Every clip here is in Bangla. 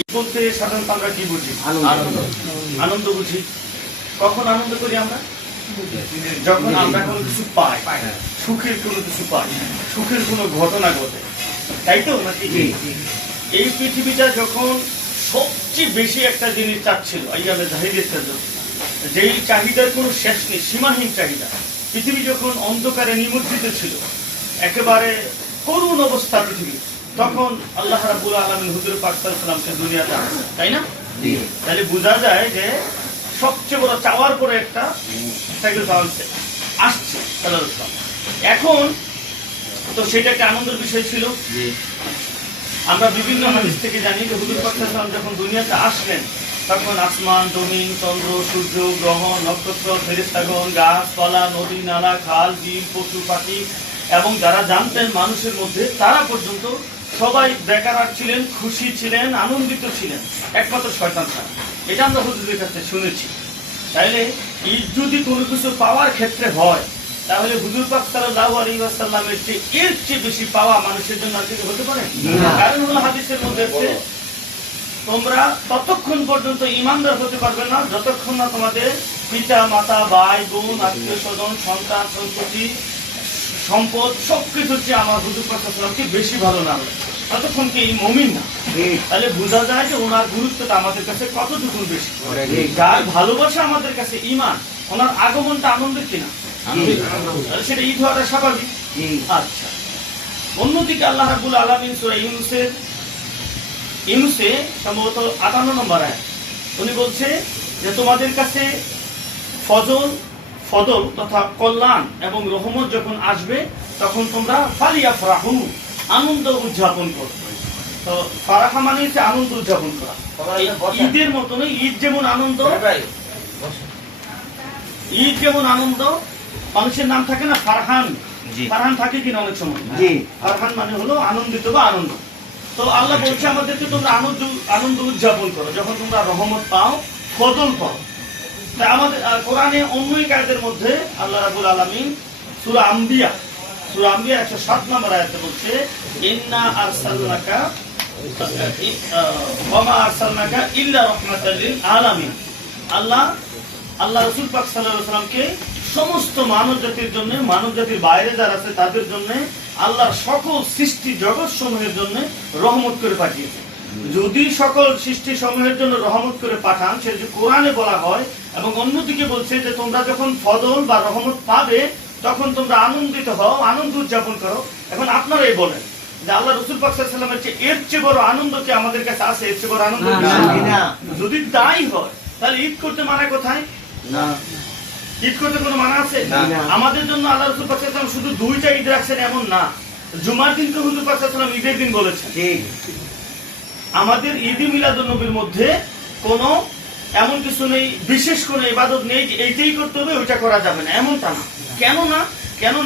ঈদ বলতে সাধারণত আমরা কি বুঝি? আনন্দ বুঝি। কখন আনন্দ করি আমরা? যখন আমরা কোনো কিছু পাই, সুখের কোনো কিছু পাই, সুখের কোনো ঘটনা ঘটে, তাই তো? এই পৃথিবীটা যখন সবচেয়ে বেশি একটা জিনিস চাচ্ছিল যেই চাহিদার কোনো শেষ নেই, সীমাহীন চাহিদা, পৃথিবী যখন অন্ধকারে নিমজ্জিত ছিল, একেবারে করুণ অবস্থা পৃথিবী, তখন আল্লাহ রাব্বুল আলামিন হুজুর পাক সাল্লাল্লাহু আলাইহি ওয়াসাল্লামকে দুনিয়াতে আনছেন, তাই না? তাহলে বোঝা যায় যে সবচেয়ে বড় চাওয়ার পরে একটা আসছে সাল্লাল্লাহু আলাইহি ওয়াসাল্লাম। এখন তো সেটা একটা আনন্দের বিষয় ছিল। আমরা বিভিন্ন হাদিস থেকে জানি যে হুজুর পাক সাল্লাল্লাহু আলাইহি ওয়াসাল্লাম যখন দুনিয়াতে আসলেন, তখন আসমান, জমিন, চন্দ্র, সূর্য, গ্রহ, নক্ষত্র, ফেরেশতাগণ, গাছপালা, নদী, নালা, খাল, বিল, পশু পাখি এবং যারা জানতেন মানুষের মধ্যে, তারা পর্যন্ত সবাই বেকার ছিলেন, খুশি ছিলেন, আনন্দিত ছিলেন, একমাত্র শয়তান ছাড়া। এটা আমরা হুজুরের কাছে শুনেছি। তাইলে ঈদ যদি কোনো কিছু পাওয়ার ক্ষেত্রে হয়, তাহলে হুজুর পাক সাল্লাল্লাহু আলাইহি ওয়াসাল্লামের চেয়ে এর চেয়ে বেশি পাওয়া মানুষের জন্য আর কিছু হতে পারে? কারণ হলো হাদিসের মধ্যে আছে, তোমরা ততক্ষণ পর্যন্ত ইমানদার হতে পারবে না যতক্ষণ না তোমাদের পিতা মাতা, ভাই বোন, আত্মীয় স্বজন, সন্তান সন্ততি, সম্পদ সবকিছুর চেয়ে আমার হুজুর পাক সাল্লাল্লাহু আলাইহি ওয়াসাল্লামকে বেশি ভালো না লাগে, ততক্ষণ কি মুমিন না। তাহলে বোঝা যায় যে ওনার গুরুত্বটা আমাদের কাছে কতটুকু বেশি। যার ভালোবাসা আমাদের কাছে ঈমান, ওনার আগমনটা আনন্দের কিনা, সেটা ঈদ হওয়াটা স্বাভাবিক। আচ্ছা, অন্যদিকে আল্লাহ রাব্বুল আলামিন সূরা ইউনূসে সম্ভবত ৫৮ নম্বর আয়াত, উনি বলছে যে তোমাদের কাছে ফজল তথা কল্যাণ এবং রহমত যখন আসবে, তখন তোমরা ফালিয়াফরাহু, আনন্দ উদযাপন করো। তো ফারাহা মানে হচ্ছে আনন্দ উদযাপন করা। ঈদের মতনই ঈদ যেমন আনন্দ, মানুষের নাম থাকে না ফারহান, ফারহান থাকে কিনা অনেক সময়, ফারহান মানে হলো আনন্দিত বা আনন্দ। তো আল্লাহ বলছে আমাদেরকে তোমরা আনন্দ উদযাপন করো যখন তোমরা রহমত পাও, ফজল পাও। তাই আমাদের কোরআনে অন্য এক আয়াতের মধ্যে আল্লাহ রাব্বুল আলামিন সূরা আম্বিয়া 107 নম্বর আয়াতে বলছে, ইন্না আরসালনাকা ওয়া মা আরসালনাকা ইল্লা রাহমাতাল লিল আলামিন। আল্লাহ রাসূল পাক সাল্লাল্লাহু আলাইহি ওয়াসাল্লামকে সমস্ত মানব জাতির জন্য, মানব জাতির বাইরে যারা আছে তাদের জন্য, আল্লাহর সকল সৃষ্টি জগৎ সমূহের জন্য রহমত করে পাঠিয়েছে। যদি সকল সৃষ্টি সমূহের জন্য রহমত করে পাঠান, সেটা যে কোরআনে বলা হয়, এবং অন্যদিকে বলছে যে তোমরা যখন ফজল বা রহমত পাবে তখন তোমরা আনন্দিত হও, আনন্দ উদযাপন করো। এখন আপনারাই বলেন যে আল্লাহ রাসূল পাক সাল্লাল্লাহু আলাইহি ওয়াসাল্লামের চেয়ে এর চেয়ে বড় আনন্দ কি আমাদের কাছে আছে? এর চেয়ে বড় আনন্দ না। যদি তাই হয়, তাহলে ঈদ করতে মানা কোথায়? না, ঈদ করতে কোনো মানা আছে? আমাদের জন্য আল্লাহ রাসূল পাক সাল্লাল্লাহু আলাইহি ওয়াসাল্লাম শুধু 2টা ঈদ রাখছেন এমন না। জুমার দিনকে হুজুর পাক সাল্লাল্লাহু আলাইহি ওয়াসাল্লাম ঈদের দিন বলেছেন। আমাদের ঈদ মিলাদুন নবীর মধ্যে কোনো এমন কিছু নেই, বিশেষ কোনো ইবাদত নেই যে এইটাই করতে হবে, ওইটা করা যাবে না, এমনটা না। কেন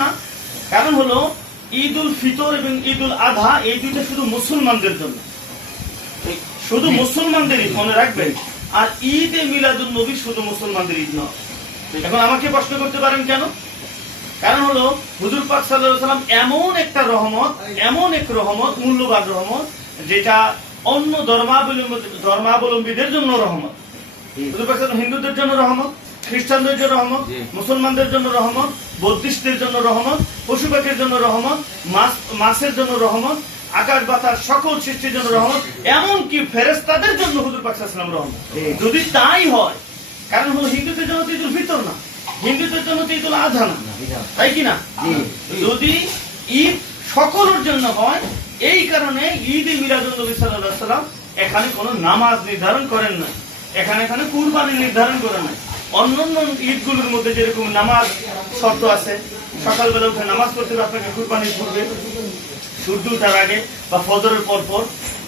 না? কারণ হলো ঈদুল ফিতর এবং ঈদুল আযহা এই দুইটা শুধু মুসলমানদের জন্য, শুধু মুসলমানদের ঈদ, মনে রাখবেন। আর ঈদে মিলাদুন নবী শুধু মুসলমানদের ঈদ নয়। এখন আমাকে প্রশ্ন করতে পারেন কেন? কারণ হলো হুজুর পাক সাল্লাল্লাহু আলাইহি ওয়াসাল্লাম এমন একটা রহমত, এমন এক রহমত, মূল্যবান রহমত, যেটা অন্য ধর্মাবলম্বীদের জন্য রহমত। হুজুর পাক সাল্লাল্লাহু হিন্দুদের জন্য রহমত, খ্রিস্টানদের জন্য রহমত, মুসলমানদের জন্য রহমত, বৌদ্ধিস্টদের জন্য রহমত, পশু পাখির জন্য রহমত, মাছের জন্য রহমত, আকাশ বাতাস সকল সৃষ্টির জন্য রহমত, এমনকি ফেরেশতাদের জন্য হুজুর পাক সাল্লাল্লাহু আলাইহি ওয়াসাল্লাম রহমত। যদি তাই হয়, কারণ হলো হিন্দুদের জন্য তো ঈদুল ফিতর না, হিন্দুদের জন্য তো ঈদুল আযহা না, তাই কি না? যদি ঈদ সকলের জন্য হয়, এই কারণে ঈদে মিলাদুন নবী সাল্লাল্লাহু আলাইহি ওয়াসাল্লাম এখানে কোনো নামাজ নির্ধারণ করেন না, এখানে কুরবানি নির্ধারণ করেন না। অন্যান্য ঈদগুলোর মধ্যে যেরকম নামাজ শর্ত আছে, সকালবেলা উঠে নামাজ পড়তে হবে আপনাকে কুরবানির পূর্বে, সূর্য ওঠার আগে বা ফজরের পর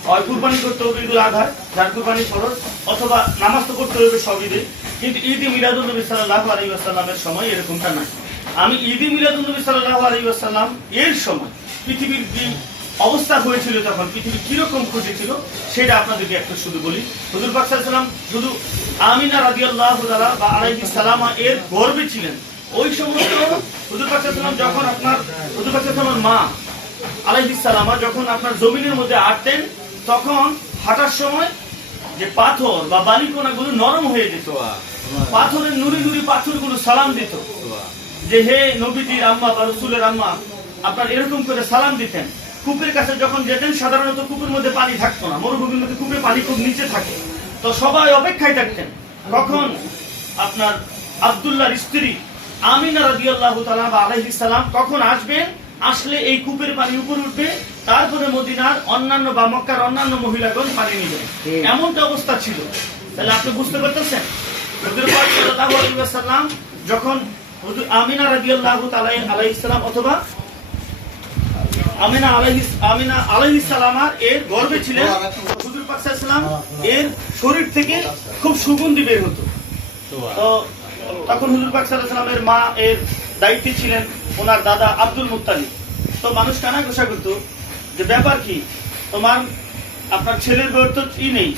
হয় কুরবানি করতে হবে ঈদুল আযহা, যার কুরবানি ফরজ, অথবা নামাজ তো পড়তে হবে সব ঈদে। কিন্তু ঈদে মিলাদুন নবী সাল্লাল্লাহু আলাইহি ওয়াসাল্লামের সময় এরকমটা নাই। আমি ঈদে মিলাদুন নবী সাল্লাল্লাহু আলাইহি ওয়াসাল্লাম এর সময় পৃথিবীর যে অবস্থা হয়েছিল, তখন পৃথিবী কিরকম খুশি ছিল সেটা আপনাদেরকে একটু শুধু বলি। হুজুর পাক সাল্লাল্লাহু আলাইহি ওয়াসাল্লাম শুধু আমিনা রাদিয়াল্লাহু তাআলা বা আলাইহিস সালামা এর গর্বে ছিলেন। ওই সমস্ত হুজুর পাক সাল্লাল্লাহু আলাইহি ওয়াসাল্লাম যখন আপনার হুজুর পাক সাল্লাল্লাহু আলাইহি ওয়াসাল্লামের মা আলাইহিস সালামা যখন আপনার জমিনের মধ্যে হাঁটতেন, তখন হাঁটার সময় যে পাথর বা বালিকণাগুলো নরম হয়ে যেত, পাথরের নুরি নুরি পাথরগুলো সালাম দিত যে হে নবীজির আম্মা বা রসুলের আম্মা, আপনার এরকম করে সালাম দিতেন। কূপের কাছে যখন যেতেন, সাধারণত কূপের মধ্যে পানি থাকতো না, মরুভূমির মধ্যে কূপে পানি খুব নিচে থাকে, তো সবাই অপেক্ষায় থাকতেন কখন আপনার আব্দুল্লাহর স্ত্রী আমিনা রাদিয়াল্লাহু তাআলা আলাইহিস সালাম কখন আসবেন, আসলে এই কূপের পানি উপরে উঠবে, তারপরে মদিনার অন্যান্য বা মক্কার অন্যান্য মহিলাগণ পানি নেবেন, এমনটা অবস্থা ছিল। তাহলে আপনি বুঝতে পারতেছেন হুজুর পাক সাল্লাল্লাহু আলাইহি ওয়াসাল্লাম যখন হুজুর আমিনা রাদিয়াল্লাহু তাআলা আলাইহিস সালাম অথবা আমিনা আলাইহিস সালাম এর গর্ভে ছিলেন, হুজুর পাক সাল্লাল্লাহু আলাইহি ওয়াসাল্লাম এর শরীর থেকে খুব সুগন্ধি বের হতো। তো তখন হুজুর পাক সাল্লাল্লাহু আলাইহি ওয়াসাল্লামের মা এর দায়িত্বে ছিলেন ওনার দাদা আব্দুল মুত্তালিব। তো মানুষ কানাঘুষা করত যে ব্যাপার কি, তোমার আপনার ছেলের বউর তো নেই,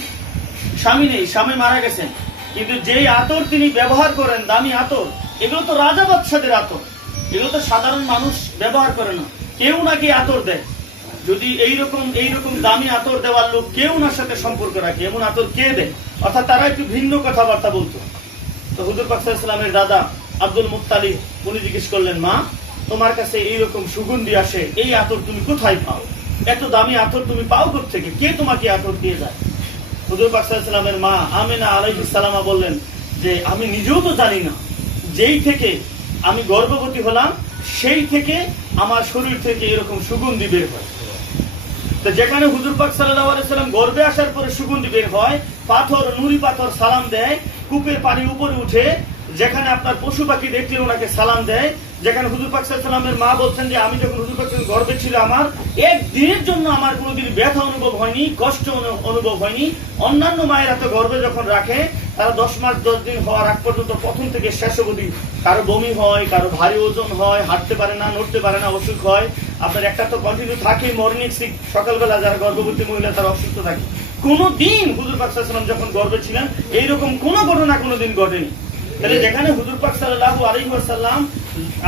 স্বামী নেই, স্বামী মারা গেছেন, কিন্তু যেই আতর তিনি ব্যবহার করেন, দামি আতর, এগুলো তো রাজা বাদশাদের আতর, এগুলো তো সাধারণ মানুষ ব্যবহার করে না, কেউ নাকি আতর দেয়। যদি এইরকম দামি আতর দেওয়ার লোক কেউ ওনার সাথে সম্পর্ক রাখে, এমন আতর কে দেয়? অর্থাৎ তারা একটু ভিন্ন কথাবার্তা বলতো। তো হুজুর পাক সাল্লাল্লাহু আলাইহি ওয়াসাল্লামের দাদা আব্দুল মুত্তালিব উনি জিজ্ঞেস করলেন, মা তোমার কাছে এইরকম সুগন্ধি আসে, এই আতর তুমি কোথায় পাও? এত দামি আতর তুমি পাও কোত্থেকে? কে তোমাকে আতর দিয়ে যায়? হুজুর পাক সাল্লাল্লাহু আলাইহি ওয়াসাল্লামের মা আমিনা আলাইহিস সালামা বললেন যে আমি নিজেও তো জানি না, যেই থেকে আমি গর্ভবতী হলাম সেই থেকে আমার শরীর থেকে এরকম সুগন্ধি বের হয়। তো যেখানে হুজুর পাক সাল্লাল্লাহু আলাইহি ওয়াসাল্লাম গর্ভে আসার পরে সুগন্ধি বের হয়, পাথর নুরি পাথর সালাম দেয়, কূপের পানি উপরে উঠে, যেখানে আপনার পশু পাখি দেখলে ওনাকে সালাম দেয়, যেখানে হুজুর পাক সাল্লাল্লাহু আলাইহি ওয়াসাল্লামের মা বলছেন যে আমি যখন হুজুর পাক গর্ভে ছিল আমার একদিনের জন্য আমার কোনোদিন ব্যথা অনুভব হয়নি, কষ্ট অনুভব হয়নি। অন্যান্য মায়েরা তো গর্ভে যখন রাখে তারা 10 মাস 10 দিন হওয়ার আগ পর্যন্ত প্রথম থেকে শেষ অবধি কারো বমি হয়, কারো ভারী ওজন হয়, হাঁটতে পারে না, নড়তে পারে না, অসুখ হয়। আপনার একটা তো কন্টিনিউ থাকে মর্নিং সিক, সকালবেলা যারা গর্ভবতী মহিলা তারা অসুস্থ থাকে। কোনদিন হুজুর পাক সাল্লাল্লাহু আলাইহি ওয়াসাল্লাম যখন গর্ভে ছিলেন এইরকম কোন ঘটনা কোনদিন ঘটেনি। তাহলে যেখানে হুজুর পাক সাল্লাল্লাহু আলাইহি ওয়াসাল্লাম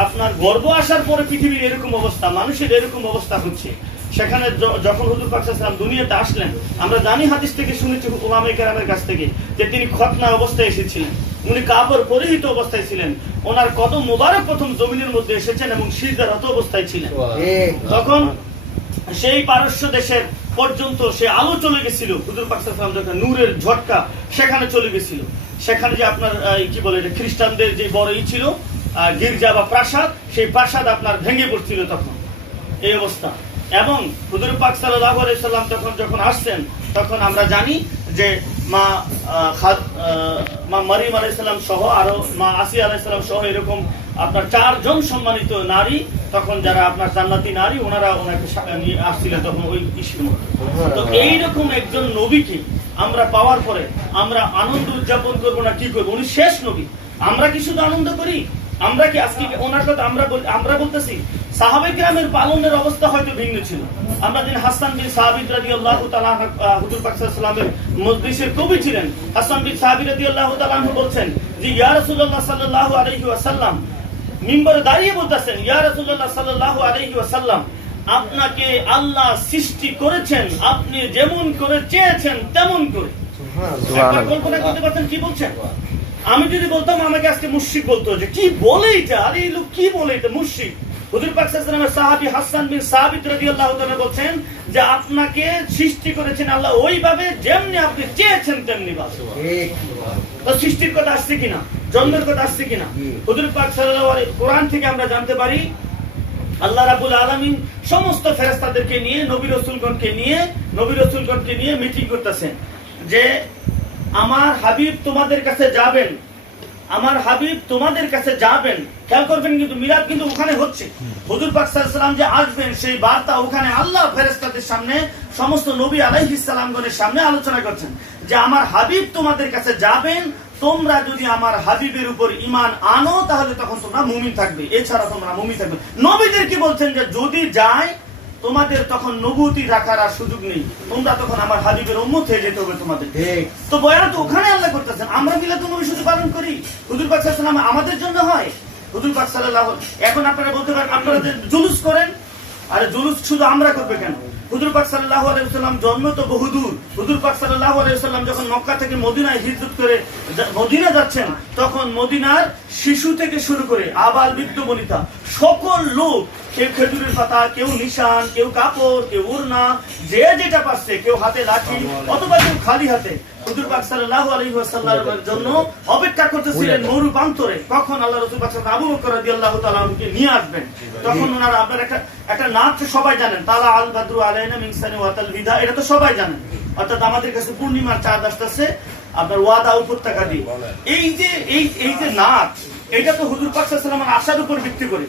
আপনার গর্ভ আসার পরে পৃথিবীর এরকম অবস্থা, মানুষের এরকম অবস্থা হচ্ছে, সেখানে যখন হুজুর পাক সাল্লাল্লাহু আলাইহি ওয়াসাল্লাম দুনিয়াতে আসলেন, আমরা জানি হাদিস থেকে শুনেছি উলামায়ে কেরামের কাছ থেকে যে তিনি খতনা অবস্থায় এসেছিলেন, উনি কাপড় পরিহিত অবস্থায় ছিলেন, ওনার কদম মোবারক প্রথম জমিনের মধ্যে এসেছেন এবং সিজদারত অবস্থায় ছিলেন। তখন সেই পারস্য দেশের পর্যন্ত সে আলো চলে গেছিল, হুজুর পাক সাল্লাল্লাহু আলাইহি ওয়াসাল্লাম নূরের ঝটকা সেখানে চলে গেছিল। সেখানে যে আপনার কি বলে এটা খ্রিস্টানদের যে বড় ছিল গির্জা বা প্রাসাদ, সেই প্রাসাদ আপনার ভেঙে পড়ছিল তখন এই অবস্থা। এবং হুজুর পাক সাল্লাল্লাহু আলাইহি ওয়াসাল্লাম যখন আসছেন তখন আমরা জানি যে মা মারিয়াম আলাইহিস সালাম সহ আরো মা আসিয়া আলাইহিস সালাম সহ এরকম আপনার 4 জন সম্মানিত নারী, তখন যারা আপনার জান্নাতি নারী, ওনারা ওনাকে নিয়ে আসছিলেন তখন ওই ইস্যুর মধ্যে। তো এইরকম একজন নবীকে আমরা পাওয়ার পরে আমরা আনন্দ উদযাপন করবো না কি করবো? উনি শেষ নবী, আমরা কি শুধু আনন্দ করি? আমরা কি আজকে ওনার কথা আমরা বলতেছি? সাহাবায়ে কেরামের পালনের অবস্থা হয়তো ভিন্ন ছিল। আমরা জানি হাসান বিন সাবিত রাদিয়াল্লাহু তাআলা হুজুর পাক সাল্লাল্লাহু আলাইহি ওয়াসাল্লামের মজলিসের কবি ছিলেন। হাসান বিন সাবিত রাদিয়াল্লাহু তাআলা বলছেন যে ইয়া রাসূলুল্লাহ সাল্লাল্লাহু আলাইহি ওয়াসাল্লাম, মিম্বরে দাঁড়িয়ে বলতেছেন ইয়া রাসূলুল্লাহ সাল্লাল্লাহু আলাইহি ওয়াসাল্লাম, আপনাকে আল্লাহ সৃষ্টি করেছেন, আপনি যেমন করে চেয়েছেন তেমন করে। কল্পনা করতে পারছেন কি বলছেন? আমি যদি বলতাম আমাকে আজকে মুশরিক বলতো, যে কি বলে এটা, আরে এই লোক কি বলে এটা, মুশরিক। হুজুর পাক সাল্লাল্লাহু আলাইহি ওয়াসাল্লামের সাহাবী হাসান বিন সাবিত রাদিয়াল্লাহু তাআলা বলছেন যে আপনাকে সৃষ্টি করেছেন আল্লাহ ওইভাবে যেমনি আপনি চেয়েছেন তেমনি ভাবে। তো সৃষ্টির কথা আসছে কিনা, জন্মের কথা আসছে কিনা? হুজুর পাক সাল্লাল্লাহু আলাইহি কোরআন থেকে আমরা জানতে পারি আল্লাহ রাব্বুল আলামিন সমস্ত ফেরেশতাদেরকে নিয়ে নবী রাসূলগণকে নিয়ে মিটিং করতেছেন যে আমার হাবিব তোমাদের কাছে যাবেন, আমার হাবিব তোমাদের কাছে যাবেন। খেয়াল করবেন কিন্তু মিলাদ কিন্তু ওখানে হচ্ছে, হুজুর পাক সাল্লাল্লাহু আলাইহি ওয়াসাল্লাম যে আসবেন সেই বার্তা ওখানে আল্লাহ ফেরেশতাদের সামনে সমস্ত নবী আলাইহিস সালামগণের সামনে আলোচনা করছেন যে আমার হাবিব তোমাদের কাছে যাবেন, তোমরা যদি আমার হাবিবের উপর ঈমান আনো তাহলে তখন তোমরা মুমিন থাকবে, এছাড়া তোমরা মুমিন থাকবে। নবীদের কি বলছেন যে যদি যায় তোমাদের তখন নবুয়তি রাখার আর সুযোগ নেই, তোমরা তখন আমার হাবিবের উম্মত হয়ে যেতে হবে তোমাদের। তো বয়ান তো ওখানে আল্লাহ করতেছেন, আমরা মিলাদুন্নবী শুধু পালন করি, হুজুর পাক সাল্লাল্লাহু আলাইহি ওয়াসাল্লাম আমাদের জন্য হয়। হুজুর পাক সাল্লাল্লাহু এখন আপনারা বলতে পারেন আপনারা যে জুলুস করেন, আরে জুলুস শুধু আমরা করবে কেন? হুজুর পাক সাল্লাল্লাহু আলাইহি ওয়াসাল্লাম জন্ম তো বহুদূর। হুজুর পাক সাল্লাল্লাহু আলাইহি ওয়াসাল্লাম যখন মক্কা থেকে মদিনায় হিজরত করে মদিনা যাচ্ছেন, তখন মদিনার শিশু থেকে শুরু করে আবাল বৃদ্ধ বনিতা সকল লোক, কেউ খেজুরের পাতা, কেউ নিশান, কেউ কাপড়, কেউ ওড়না, যে যেটা পাচ্ছে, কেউ হাতে লাঠি অথবা কেউ খালি হাতে হুজুর পাক সাল্লাল্লাহু আলাইহি ওয়াসাল্লামের জন্য অপেক্ষা করতেছিলেন মরু প্রান্তরে, কখন আল্লাহ রাসূল পাক আবু বকর রাদিয়াল্লাহু তাআলা আনহুকে নিয়ে আসবেন। তখন ওনারা আপনার একটা নাচ সবাই জানেন, তালা আল বাদরু আলাইনা মিন সানি ওয়াতাল বিদা, এটা তো সবাই জানেন। অর্থাৎ আমাদের কাছে পূর্ণিমার চাঁদ আসতেছে আপনার ওয়াদা উপত্যকা দিয়ে। এই যে নাচ, এটা তো হুজুর পাক সাল্লাল্লাহু আলাইহি ওয়াসাল্লামের আশার উপর ভিত্তি করে,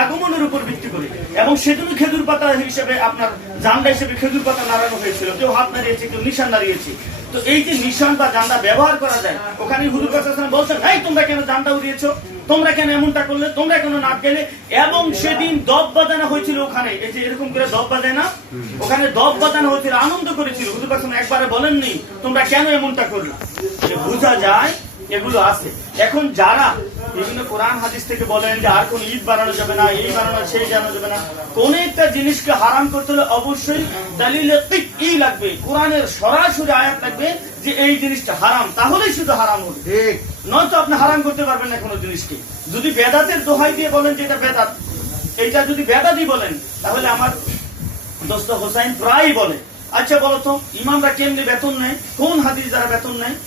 আগমনের উপর ভিত্তি করে, এবং সেজন্য খেজুর পাতা হিসেবে আপনার জান্ডা হিসেবে খেজুর পাতা নাড়ানো হয়েছিল। কেউ হাত নাড়িয়েছে, কেউ নিশান নাড়িয়েছে। তো এই যে নিশান বা জান্ডা ব্যবহার করা যায়, ওখানে হুজুর পাক সাল্লাল্লাহু আলাইহি ওয়াসাল্লাম বলছেন, এই তোমরা কেন জান্ডা উড়িয়েছো, তোমরা কেন এমনটা করলে, তোমরা কেন নাচ গেলে। এবং সেদিন দব বাজানো হয়েছিল ওখানে, এই যে এরকম করে দব বাজায় না, ওখানে দব বাজানো হয়েছিল, আনন্দ করেছিল। হুজুর পাক সাল্লাল্লাহু আলাইহি ওয়াসাল্লাম একবারে বলেননি তোমরা কেন এমনটা করলা। বোঝা যায় এগুলো আছে। এখন যারা বিভিন্ন কোরআন হাদিস থেকে বলেন যে আর কোন ঈদ বানানো যাবে না, এই বানানো সেই জানা যাবে না, কোন একটা জিনিসকে হারাম করতে হলে অবশ্যই দলিল ই লাগবে, কোরআনের সরাসরি আয়াত লাগবে যে এই জিনিসটা হারাম, তাহলেই শুধু হারাম হবে, নয়তো আপনি হারাম করতে পারবেন না কোনো জিনিসকে। যদি বেদাতের দোহাই দিয়ে বলেন যে এটা বেদাত, এইটা যদি বেদাতই বলেন, তাহলে আমার দোস্ত হোসাইন প্রায়ই বলে, আচ্ছা বলতো ইমামরা কেমনি বেতন নেয়, কোন হাদিস দ্বারা বেতন নেয়।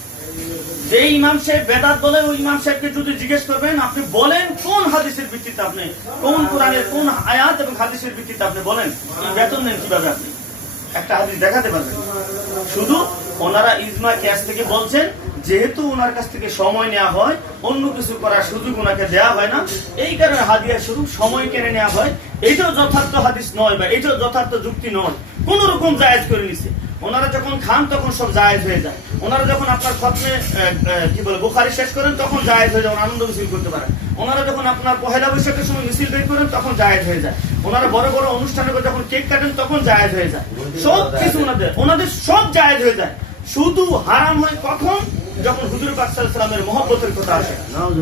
যে ইমাম সাহেব বেদাত বলে, ওই ইমাম সাহেবকে যদি জিজ্ঞেস করবেন, আপনি বলেন কোন হাদিসের ভিত্তিতে, আপনি কোন কোরআনের কোন আয়াত এবং হাদিসের ভিত্তিতে আপনি বলেন বেতন নেন কিভাবে, আপনি একটা হাদিস দেখাতে পারবেন। শুধু ওনারা ইজমা কিয়াস থেকে বলছেন, যেহেতু ওনার কাছ থেকে সময় নেওয়া হয়, অন্য কিছু করার সুযোগ ওনাকে দেওয়া হয় না, এই কারণে হাদিয়া শুধু সময় কেড়ে নেওয়া হয়। এইটাও যথার্থ হাদিস নয় বা এইটাও যথার্থ যুক্তি নয়, কোন রকম জায়েজ করে নিছে। ওনারা যখন খান তখন সব জায়েজ হয়ে যায়। ওনারা যখন আপনার খতমে কি বলে বুখারী শেষ করেন তখন জায়েজ হয়ে যায়, আনন্দ মিছিল করতে পারেন। ওনারা যখন আপনার পহেলা বৈশাখের সময় মিছিল বের করেন তখন জায়েজ হয়ে যায়। ওনারা বড় বড় অনুষ্ঠানে যখন কেক কাটেন তখন জায়েজ হয়ে যায়। সব কিছু ওনাদের সব জায়েজ হয়ে যায়। শুধু হারাম হয় কখন, যখন হুজুর পাক সাল্লাল্লাহু আলাইহি ওয়াসাল্লামের মহব্বতের কথা আসে।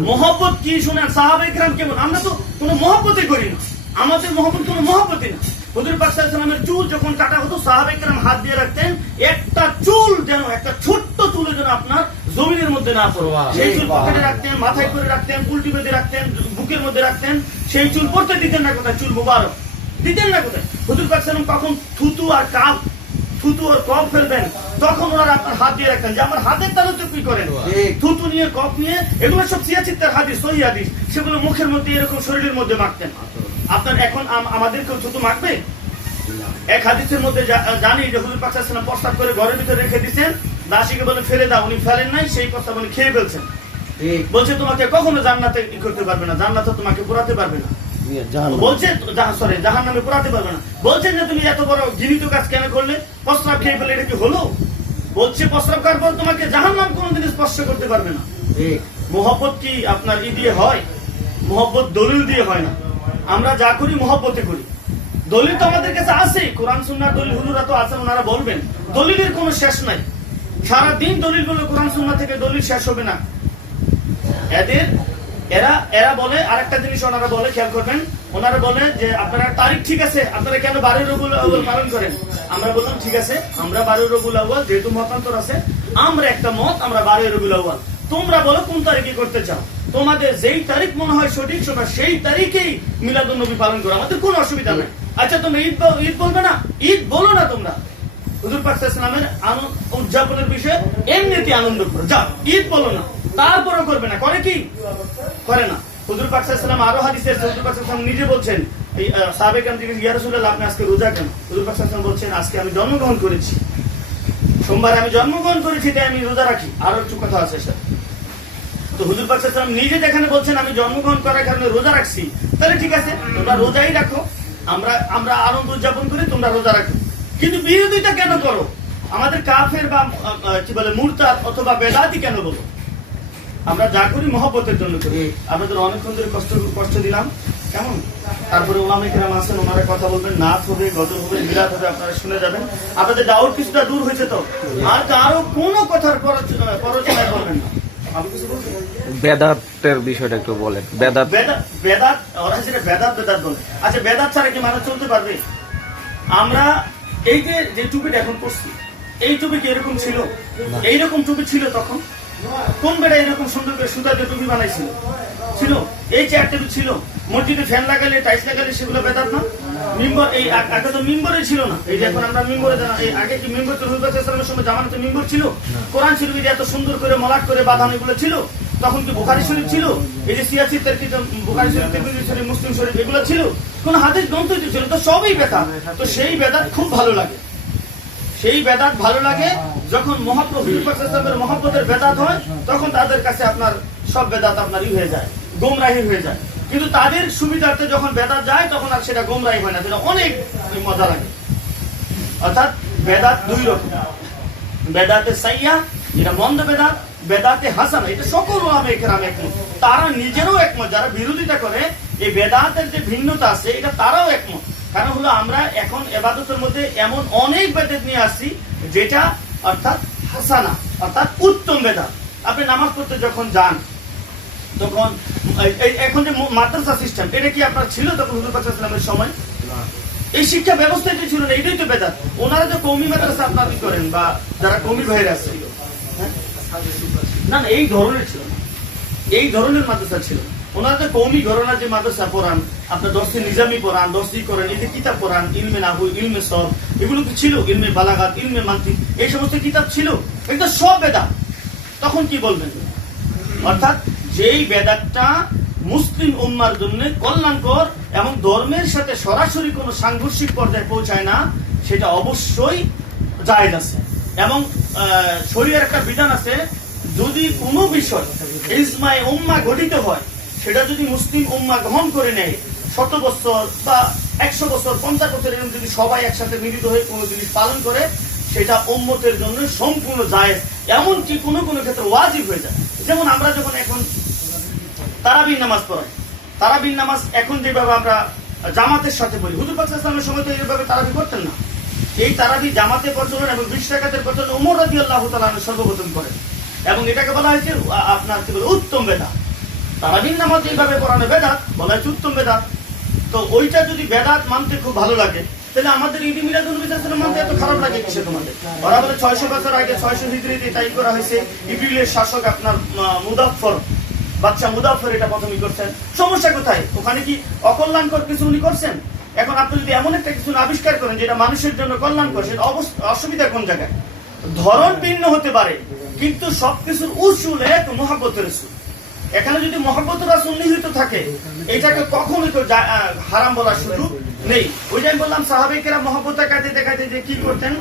মহব্বত কি শুনেন, সাহাবায়ে কেরাম কেমন, আমরা তো কোনো মহব্বতই করি না, আমাদের মহব্বত কোনো মহব্বতই না। হুজুর পাক সাল্লাল্লাহু আলাইহি ওয়াসাল্লামের চুল যখন কাটা হতো, সাহাবায়ে কেরাম হাত দিয়ে রাখতেন, একটা চুল যেন, একটা ছোট্ট চুলে যেন আপনার জমিনের মধ্যে না পড়ে, সেই চুল পকেটে রাখতেন, মাথায় করে রাখতেন, উল্টি বেঁধে রাখতেন, বুকের মধ্যে রাখতেন। সেই চুল পড়তে দিতেন না কোথায়, চুল মুবারক দিতেন না কোথায়। হুজুর পাক সাল্লাল্লাহু আলাইহি ওয়াসাল্লাম কখন থুতু আর কফ ফেলবেন, তখন ওনারা আপনার হাত দিয়ে রাখতেন, যে আমার হাতের তালু তো কি করেন, থুতু নিয়ে কফ নিয়ে, এগুলো সব সিয়াচিত্তার হাদিস, সহিহ হাদিস, সেগুলো মুখের মধ্যে এরকম শরীরের মধ্যে মাখতেন। আপনার এখন আমাদেরকেও থুতু মাখবে। এক হাদিসের মধ্যে জানি যে হুজুর পাক সাল্লাল্লাহু আলাইহি ওয়াসাল্লাম প্রস্তাব করে ঘরের ভিতরে রেখে দিয়েছেন, দাসীকে বলে ফেলে দাও, উনি ফেলেন নাই, সেই প্রস্তাব উনি খেয়ে ফেলছেন। বলছে তোমাকে কখনো জান্নাতে করতে পারবে না, জান্নাতে তোমাকে পুরাতে পারবে না, বলছে জাহান্নামে পুরাতে পারবে না। বলছেন যে তুমি এত বড় ঘৃণিত কাজ কেন করলে, প্রস্রাব খেয়ে ফেলে, এটা কি হলো? বলছে প্রস্রাব করার পর তোমাকে জাহান্নাম কোনোদিন স্পর্শ করতে পারবে না। মোহব্বত কি আপনার ই দিয়ে হয়? মোহব্বত দলিল দিয়ে হয় না। আমরা যা করি মোহব্বতে করি। দলিল তো আমাদের কাছে আছে, কোরআন সুন্নাহর দলিল হুজুরা তো আছে, ওনারা বলবেন। দলিলের কোনো শেষ নাই, সারাদিন দলিল বলে কোরআন সুন্নাহ থেকে দলিল শেষ হবে না। এরা বলে আরেকটা জিনিস, ওনারা বলে, খেয়াল করবেন, ওনারা বলে যে আপনারা তারিখ ঠিক আছে, আপনারা কেন 12 রবিউল আউয়াল পালন করেন? আমরা বললাম ঠিক আছে, আমরা 12 রবিউল আউয়াল, যেহেতু মতান্তর আছে, আমরা একটা মত, আমরা 12 রবিউল আউয়াল। তোমরা বলো কোন তারিখে করতে চাও, তোমাদের যেই তারিখ মনে হয় সঠিক, তোমরা সেই তারিখেই মিলাদুন নবী পালন করো, আমাদের কোনো অসুবিধা নাই। আচ্ছা তোমরা ঈদ বলবে না, ঈদ বলো না তোমরা। হুজুর পাক সাল্লাল্লাহু আলাইহি ওয়াসাল্লামের উদযাপনের বিষয়ে এমনিতে আনন্দ করো, যাও ঈদ বলো না, তারপরেও করবে না, করে কি করে না। হুজুর পাক সাল্লাল্লাহু আলাইহি ওয়াসাল্লাম আরো হাদিসে হুজুর পাক সাল্লাল্লাহু আলাইহি ওয়াসাল্লাম নিজে বলছেন, এই সাহাবায়ে কেরাম জিজ্ঞেস, ইয়া রাসূলুল্লাহ আপনি আজকে রোজা কেন? হুজুর পাক সাল্লাল্লাহু আলাইহি ওয়াসাল্লাম বলছেন, আজকে আমি জন্মগ্রহণ করেছি, সোমবার আমি জন্মগ্রহণ করেছি, তাই আমি রোজা রাখি। আরো একটু কথা আছে স্যার। তো হুজুর পাক সাল্লাল্লাহু আলাইহি ওয়াসাল্লাম নিজে যেখানে বলছেন আমি জন্মগ্রহণ করার কারণে রোজা রাখছি, তাহলে ঠিক আছে, তোমরা রোজাই রাখো, আমরা আনন্দ উদযাপন করি, তোমরা রোজা রাখো। কিন্তু বিরোধিতা কেন করো? আমাদের কাফের বা কি বলে মুরতাদ অথবা বেদাতি কেন বলো? আমরা যা করি মহব্বতের জন্য করি। আপনাদের অনেকক্ষণ ধরে কষ্ট দিলাম, কেমন? তারপরে ওলামায়ে কেরাম আছেন, ওনারা কথা বলবেন, নাচ হবে, গজল হবে, মিলাদ হবে, আপনারা শুনে যাবেন। আপনাদের ডাউট কিছুটা দূর হয়েছে তো? আর কারো কোনো কথার পরচনা করবেন না। বেদাতের বিষয়টা একটু বলেন। বেদাত ওরা যেটা বেদাত বলে। আচ্ছা বেদাত ছাড়া কি মানুষ চলতে পারবে? আমরা এই যে টুপিটা এখন পড়ছি, এই টুপি কি এরকম ছিল? এইরকম টুপি ছিল তখন? কোন বেড়া এরকম সুন্দর করে সুতা দিয়ে টুপি বানাইছিল? ছিল? এই চেয়ার টেবিল ছিল? মসজিদে ফ্যান লাগালে টাইলস লাগালে সেগুলো বেদাত না? মিম্বর, এই আগে তো মিম্বরই ছিল না। এই যে এখন আমরা মিম্বরে, এই আগে কি মিম্বর ছিল? হুজুর সাল্লাল্লাহু আলাইহি ওয়াসাল্লামের সময় জামানাতে মিম্বর ছিল? কোরআন শরীফ এত সুন্দর করে মলাট করে বাঁধানো এগুলো ছিল? তখন কি বুখারী শরীফ ছিল? এই যে সিয়াসিতের কি বুখারী শরীফ, তিরমিজি শরীফ, মুসলিম শরীফ এগুলো ছিল? কোন হাদিস গ্রন্থ ছিল? তো সবই বেদাত। তো সেই বেদাত খুব ভালো লাগে, সেই বেদাত ভালো লাগে যখন মহব্বতের বেদাত হয়, তখন তাদের কাছে আপনার সব বেদাত আপনার হয়ে যায়, গোমরাহি হয়ে যায়। কিন্তু তাদের সুবিধার্থে যখন বেদাত যায় তখন আর সেটা গোমরাহি হয় না, সেটা অনেক মজা লাগে। অর্থাৎ বেদাত দুই রকম, বেদাতে সাইয়া যেটা মন্দ বেদাত, বেদাতে হাসানা এটা সকল ওলামায়ে কেরাম একমত। তারা নিজেরাও একমত, যারা বিরোধিতা করে এই বেদাতের যে ভিন্নতা আছে এটা তারাও একমত। কারণ হলো আমরা এখন ইবাদতের মধ্যে এমন অনেক বেদাত নিয়ে আসছি যেটা অর্থাৎ হাসানা, অর্থাৎ উত্তম বেদাত। আপনি নামাজ পড়তে যখন যান তখন এখন যে মাদ্রাসা সিস্টেম, এটা কি আপনার ছিল তখন হুজুর পাক সাল্লাল্লাহু আলাইহি ওয়াসাল্লামের সময়? এই শিক্ষা ব্যবস্থা এটা ছিল না, এটাই তো বেদাত। ওনারা যে কওমি মাদ্রাসা আপনারা করেন বা যারা কওমি ভাইরা আছে, না না এই ধরনের ছিল না, এই ধরনের মাদ্রাসা ছিল না। ওনারা তো কওমি ঘরানার যে মাদ্রাসা পড়ান, আপনার দর্শে নিজামি পড়ান, দর্শি করেন, এই যে কিতাব পড়ান, ইলমে নাহু, ইলমে সরফ, এগুলো কি ছিল? ইলমে বালাগাত, ইলমে মানতিক, এই সমস্ত কিতাব ছিল? এটা সব বেদাত। তখন কি বলবেন? অর্থাৎ যেই বেদাতটা মুসলিম উম্মার জন্য কল্যাণকর এবং ধর্মের সাথে সরাসরি কোনো সাংঘর্ষিক পর্যায়ে পৌঁছায় না, সেটা অবশ্যই জায়েজ আছে। এবং শরীয়তের একটা বিধান আছে, যদি কোনো বিষয় ইজমায়ে উম্মাহ গঠিত হয়, সেটা যদি মুসলিম উম্মাহ গ্রহণ করে নেয়, 100 বছর বা 100 বছর 50 বছর এরকম যদি সবাই একসাথে মিলিত হয়ে কোনো জিনিস পালন করে, সেটা উম্মতের জন্য সম্পূর্ণ জায়েজ, এমনকি কোনো কোনো ক্ষেত্রে ওয়াজিব হয়ে যায়। যেমন আমরা যখন এখন তারাবির নামাজ পড়াই, তারাবির নামাজ এখন যেভাবে আমরা জামাতের সাথে পড়ি, হুজুর পাক সাল্লাল্লাহু আলাইহি ওয়াসাল্লামের সময় তো এইভাবে তারাবি করতেন না। এই তারাবি জামাতে প্রচলন এবং 20 রাকাতের প্রচলন ওমর রাদিয়াল্লাহু তাআলা আনহু সর্বপ্রথম করেন, এবং এটাকে বলা হয়েছে আপনার কি বলে উত্তম বেদাত। তারাবির নামাজ এইভাবে পড়ানো বেদাত, বলা হয়েছে উত্তম বেদাত। তো ওইটা যদি বেদাত মানতে খুব ভালো লাগে, তাহলে আমাদের ঈদ মিলাদুন নবী সাল্লাল্লাহু আলাইহি ওয়াসাল্লাম মানতে এত খারাপ লাগে কিসে তোমাদের? ওরা বলে 600 বছর আগে 600 হিজরিতে তাই করা হয়েছে, ইবরিলের শাসক আপনার মুদাফফর, বাদশা মুদাফফর এটা প্রথমই করছেন। সমস্যা কোথায়? ওখানে কি অকল্যাণকর কিছু উনি করছেন? এখন আপনি যদি এমন একটা কিছু আবিষ্কার করেন যেটা মানুষের জন্য কল্যাণকর, সেটা অসুবিধা কোন জায়গায়? ধরন ভিন্ন হতে পারে, কিন্তু সবকিছুর উসুল এক, মুহাব্বতের রাসূল। এখানে যদি মুহাব্বতের রাসূল নিহিত থাকে, এটাকে কখনোই তো হারাম বলার সুযোগ নেই। ওই যে আমি বললাম সাহাবায়ে কেরাম মুহাব্বত দেখাতে দেখাতে যে কি করতেন,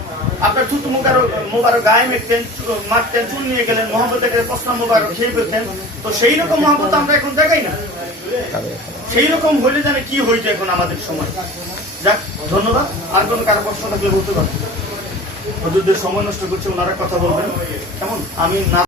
আপনার থুতু মুবারক গায়ে মারতেন, চুল নিয়ে গেলেন, মুহাব্বত দেখাতে প্রশ্ন মুবারক খেয়ে ফেলতেন। তো সেই রকম মুহাব্বত আমরা এখন দেখাই না। সেই রকম হইলে জানে কি হইতো এখন আমাদের সময়। যাক, ধন্যবাদ। আর কোন কারো প্রশ্ন থাকলে বলতে পারেন। হুজুরদের সময় নষ্ট করছে, ওনারা কথা বলবেন কেমন? আমি না